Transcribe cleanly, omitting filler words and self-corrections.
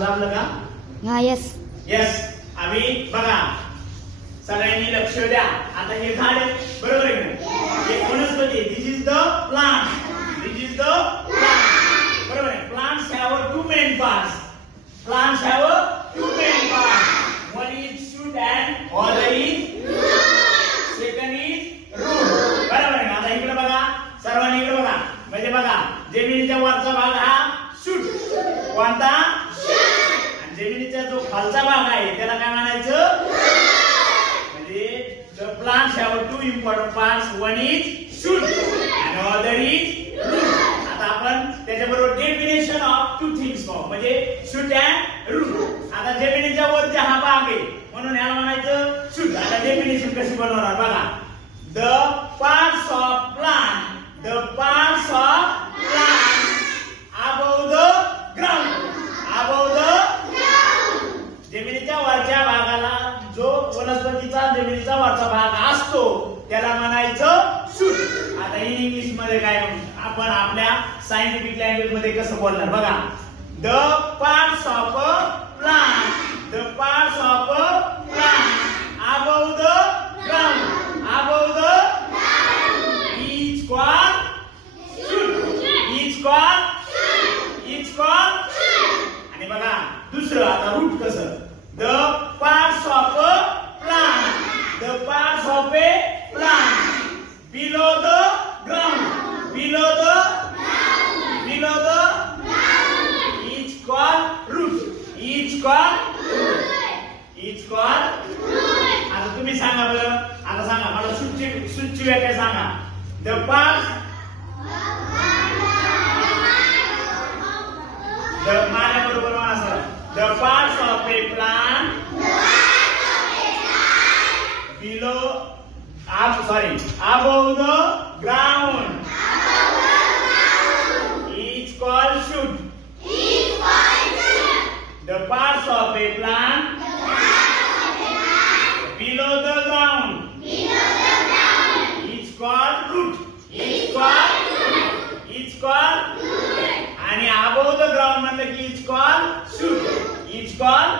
दाबलं का? हा यस यस. आम्ही बघा सगळ्यांनी लक्ष द्या. आता हे झाड आहे बरोबर आहे का? हे वनस्पती. This is the plant. This is the plant. बरोबर आहे. Plants have two main parts. Plants have two main parts. One is shoot and other is second is root. बरोबर आहे. आता इकडे बघा सर्वांनी इकडे बघा. म्हणजे बघा जमिनीच्या वरचा भाग हा शूट. कोणता? आणि जमिनीचा जो खालचा भाग आहे त्याला काय म्हणायचं? The plants have two important parts. One is shoot and other is root. आता आपण त्याच्याबरोबर डेफिनेशन ऑफ टू थिंग्स पाहू. म्हणजे shoot and root. आता जमिनीच्या वरचा हा भाग आहे म्हणून याला म्हणायचं shoot. आता डेफिनेशन कशी बनवणार बघा. The parts of plant. The parts of plant above the ground. Above the ground. जमिनीच्या वरच्या भागाला जो वनस्पतीचा जमिनीचा वरचा भाग असतो त्याला म्हणायचं शूट. आता इंग्लिश मध्ये काय आपण आपल्या सायंटिफिक लँग्वेज मध्ये कसं बोलणार बघा. The parts of a plant. The parts of a plant above the ground. Above the is called shoot. Is called is called. आणि बघा दुसरं आता रूट कसं. The parts of a plant. The parts of a plant below the ground. Below the ground. Below the ground. Each called root. Each called root. Each called root. आता तुम्ही सांगा बरं. आता सांगा मला सूची व्याख्या सांगा. The parts. माझ्या बरोबर म्हणा. The parts of a plant below, above the ground. Each called shoot. The parts of a plant below the ground. Each called root. Each called आणि above the ground म्हणलं की each called shoot. Each called